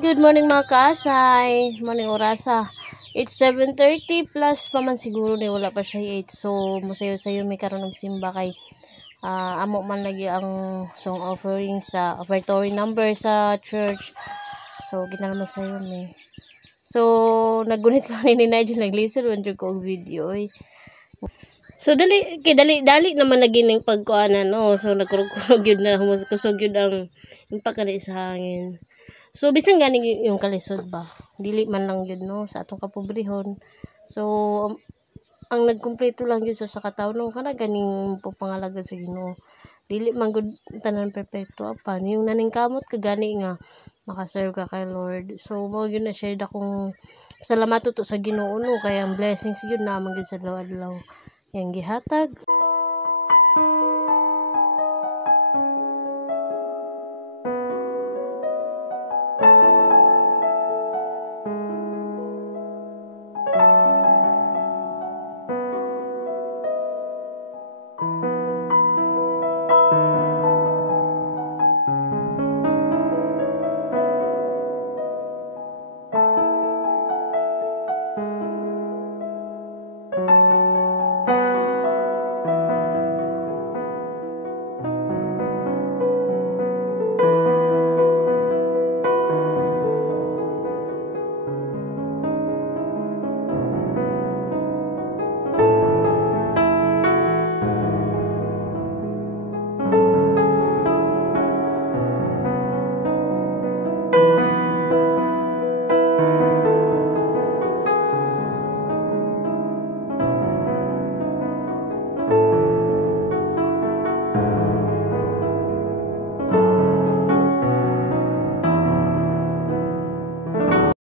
Good morning mga kaasay. Morning orasa. It's 7:30 plus pa man siguro ni wala pa siya 8. So musayo-sayo may karon og simba kay amo man lagi ang song offering sa offertory number sa church. So ginalmo sayo mi. So naggunit ko ni Nigel naglisod man jud ko og video eh. So dali naman lagi ning pagkuanan no. So nagkurog gyud na kusog gyud ang impak kanhi sa hangin. So bisan gani yung kalisod ba. Dili man lang gyud no sa atong kapobrehon. So ang nagkumpleto lang gyud sa katawo no kana ganing pagpangalagad sa Ginoo. Dili man gud tanan perpekto apan yung naningkamot ka gani nga makaserve ka kay Lord. So mao gyud na share akong salamat to sa Ginoo no kay ang blessings gyud naman gyud sa adlaw-adlaw yang gihatag.